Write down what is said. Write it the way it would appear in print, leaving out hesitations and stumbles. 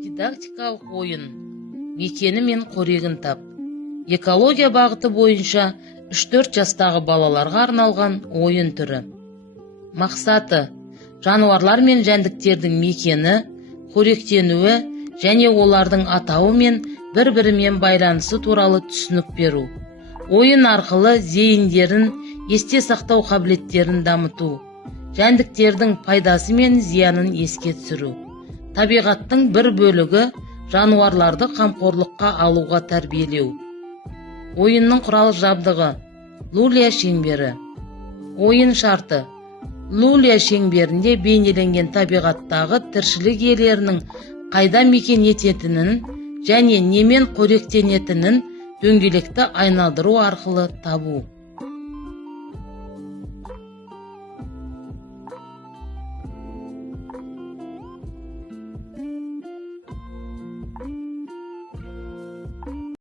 Дидактикалық ойын. Мекені мен қорегін тап. Экология бағыты бойынша 3-4 жастағы балаларға арналған ойын түрі. Мақсаты: жануарлар мен жәндіктердің мекені, қоректенуі және олардың атауы мен бір-бірімен байланысы туралы түсінік беру. Ойын арқылы зейіндерін, есте сақтау қабілеттерін дамыту, жәндіктердің пайдасы мен зиянын еске түсіру. Табиғаттың бір бөлігі жануарларды қамқорлыққа алуға тәрбиелеу. Ойынның құрал жабдығы: Лулия шеңбері. Ойын шарты: Лулия шеңберінде бейнеленген табиғаттағы тіршілік иелерінің қайда мекен ететінін және немен қоректенетінін дөңгелекті айналдыру арқылы табу.